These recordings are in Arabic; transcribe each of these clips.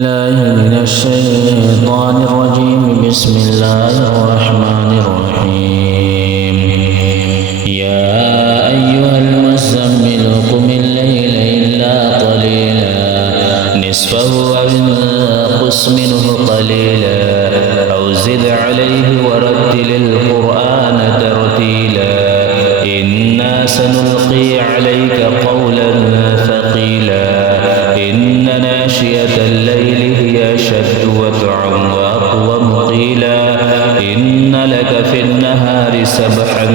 الله من الشيطان الرجيم. بسم الله الرحمن الرحيم. يا أيها المزمل قم الليل إلا قليلا نصفه أو انقص منه قليلا أو زد عليه ورتل القرآن ترتيلا إنا سنلقي عليك قولا ثقيلا إن ناشئة الليل هي أشد وطئا وأقوم قيلا إن لك في النهار سبحا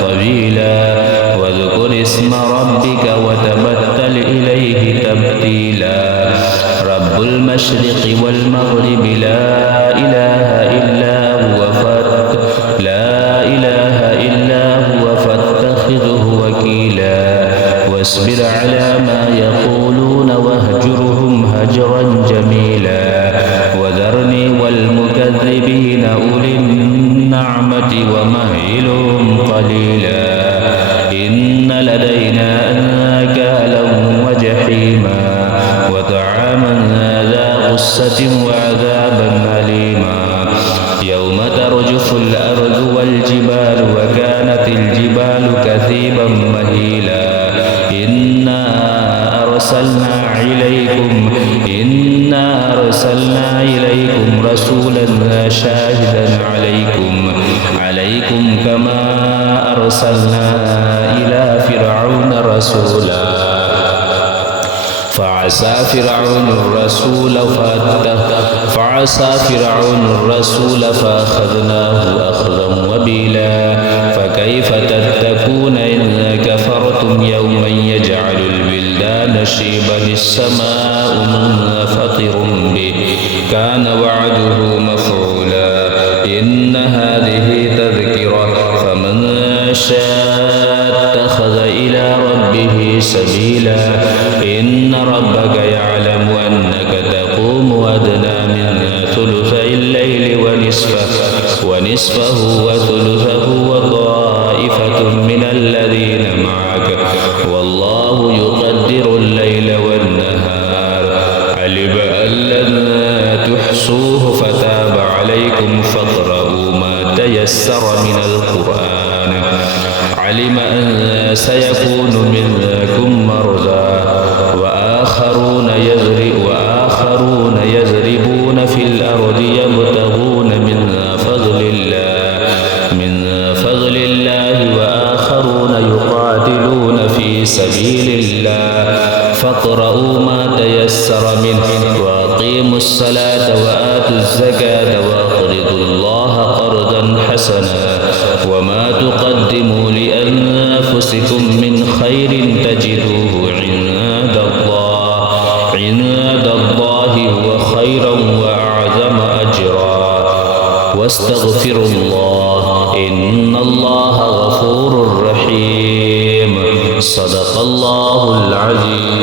طويلا واذكر اسم ربك وتبتل إليه تبتيلا رب المشرق والمغرب لا إله إلا هو فاتخذه وكيلا واصبر على ما يقولون واهجرهم هجرا جميلا وذرني والمكذبين أولي النعمة ومهلهم قليلا إن لدينا أنكالا وجحيما وطعاما ذا غصة وعذابا أليما يوم ترجف الأرض والجبال وكانت الجبال كثيبا مهيلا إنا أرسلنا إليكم رسولا شاهدا عليكم كما أرسلنا إلى فرعون رسولا فعصى فرعون الرسول فأخذناه أخذا وبيلا فكيف تتقون إن كفرتم يوما يجعل الولدان شيبا السماء منفطر به كان وعده مفعولا إن هذه تذكرة فمن شاء اتخذ إلى ربه سبيلا إن ربك يعلم أنك تقوم أدنى من ثلثي الليل ونصفه وثلثه وطائفة من الذين معك والله يقدر الليل والنهار علم أن لن تحصوه فتاب عليكم فاقرؤوا ما تيسر من القرآن علم أن سيكون منكم مرضى وآخرون يضربون في الأرض يبتغون من فضل الله وآخرون يقاتلون في سبيل الله فاقرؤوا ما تيسر منه وأقيموا الصلاة وآتوا الزكاة وأقرضوا الله قرضا حسنا وما تقدموا لأنفسكم من خير تجدوه عند الله هو خيرا وأعظم أجرا واستغفروا الله إن الله غفور رحيم صدق الله العظيم.